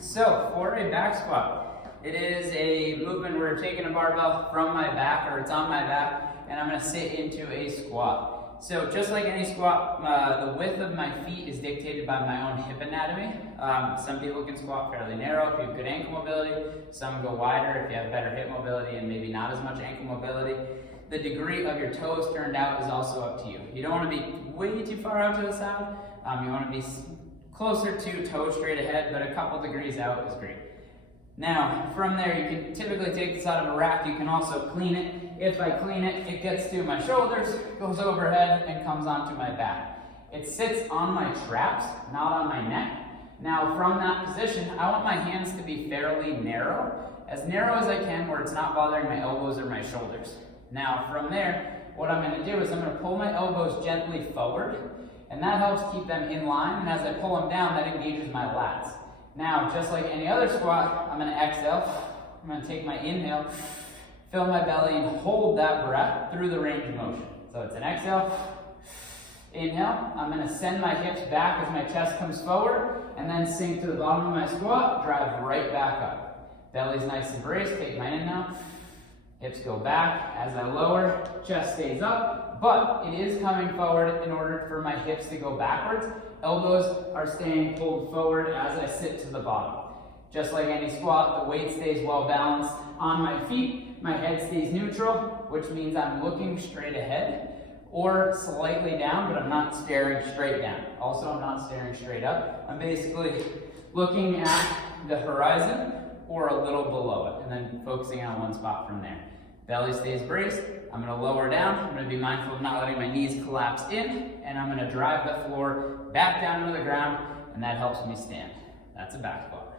So for a back squat, it is a movement where we're taking a barbell from my back, or it's on my back, and I'm going to sit into a squat. So just like any squat, the width of my feet is dictated by my own hip anatomy. Some people can squat fairly narrow if you have good ankle mobility. Some go wider if you have better hip mobility and maybe not as much ankle mobility. The degree of your toes turned out is also up to you. You don't want to be way too far out to the side. You want to be closer to toes straight ahead, but a couple degrees out is great. Now, from there, you can typically take this out of a rack. You can also clean it. If I clean it, it gets to my shoulders, goes overhead, and comes onto my back. It sits on my traps, not on my neck. Now, from that position, I want my hands to be fairly narrow as I can, where it's not bothering my elbows or my shoulders. Now, from there, what I'm going to do is I'm going to pull my elbows gently forward, and that helps keep them in line, and as I pull them down, that engages my lats. Now, just like any other squat, I'm going to exhale. I'm going to take my inhale, fill my belly, and hold that breath through the range of motion. So it's an exhale, inhale. I'm going to send my hips back as my chest comes forward, and then sink to the bottom of my squat, drive right back up. Belly's nice and braced, take my inhale. Hips go back. As I lower, chest stays up, but it is coming forward in order for my hips to go backwards. Elbows are staying pulled forward as I sit to the bottom. Just like any squat, the weight stays well balanced on my feet. My head stays neutral, which means I'm looking straight ahead or slightly down, but I'm not staring straight down. Also, I'm not staring straight up. I'm basically looking at the horizon or a little below it, and then focusing on one spot from there. Belly stays braced. I'm going to lower down. I'm going to be mindful of not letting my knees collapse in, and I'm going to drive the floor back down to the ground, and that helps me stand. That's a back squat.